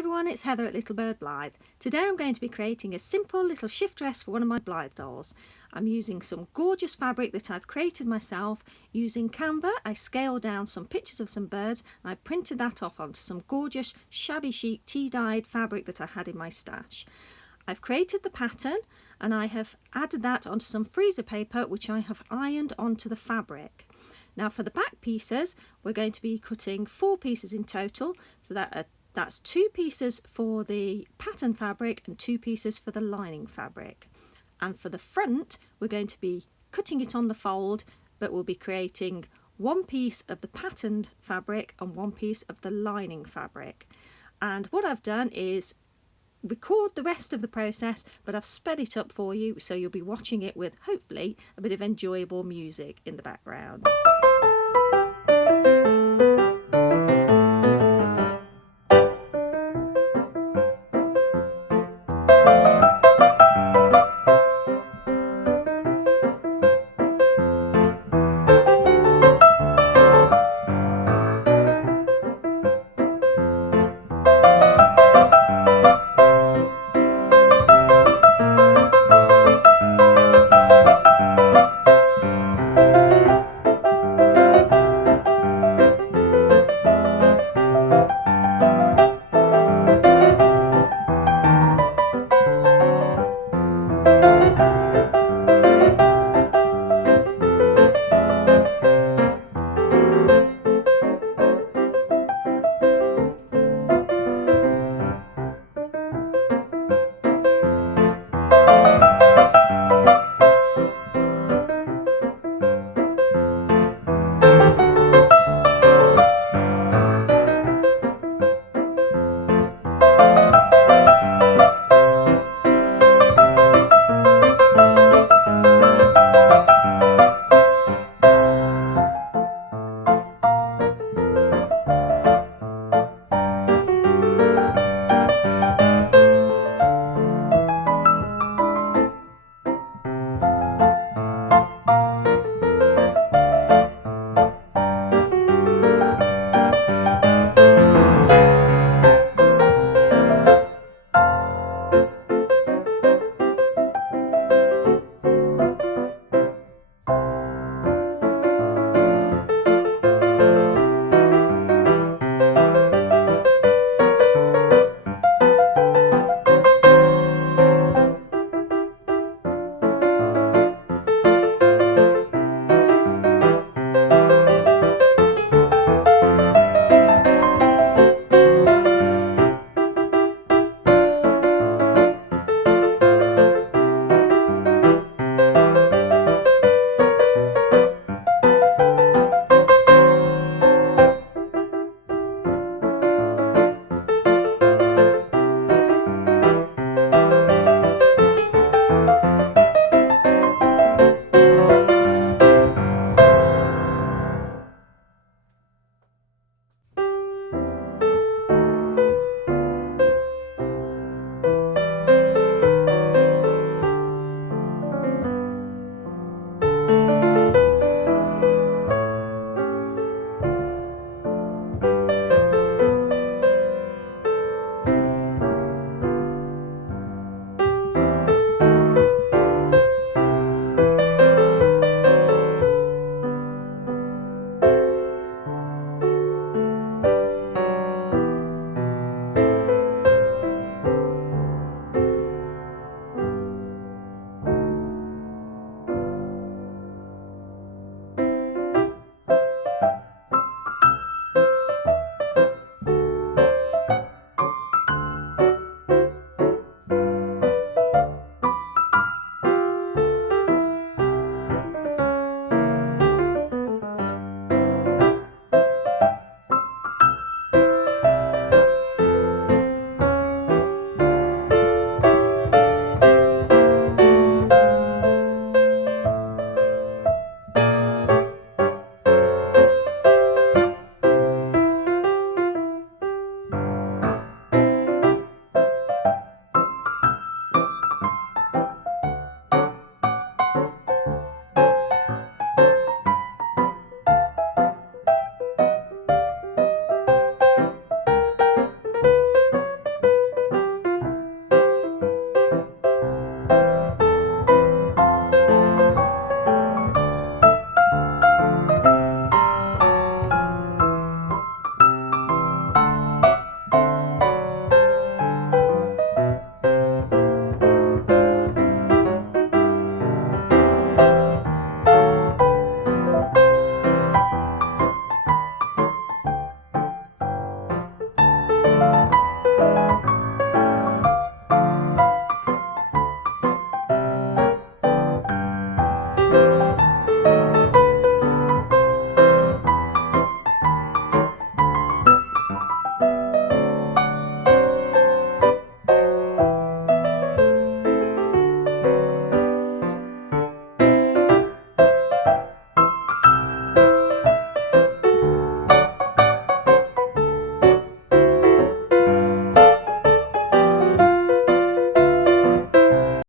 everyone, it's Heather at Little Bird Blythe. Today I'm going to be creating a simple little shift dress for one of my Blythe dolls. I'm using some gorgeous fabric that I've created myself. Using Canva, I scaled down some pictures of some birds and I printed that off onto some gorgeous shabby chic tea-dyed fabric that I had in my stash. I've created the pattern and I have added that onto some freezer paper which I have ironed onto the fabric. Now for the back pieces, we're going to be cutting 4 pieces in total, so that's 2 pieces for the pattern fabric and 2 pieces for the lining fabric. And for the front, we're going to be cutting it on the fold, but we'll be creating 1 piece of the patterned fabric and 1 piece of the lining fabric. And what I've done is record the rest of the process, but I've sped it up for you, so you'll be watching it with hopefully a bit of enjoyable music in the background.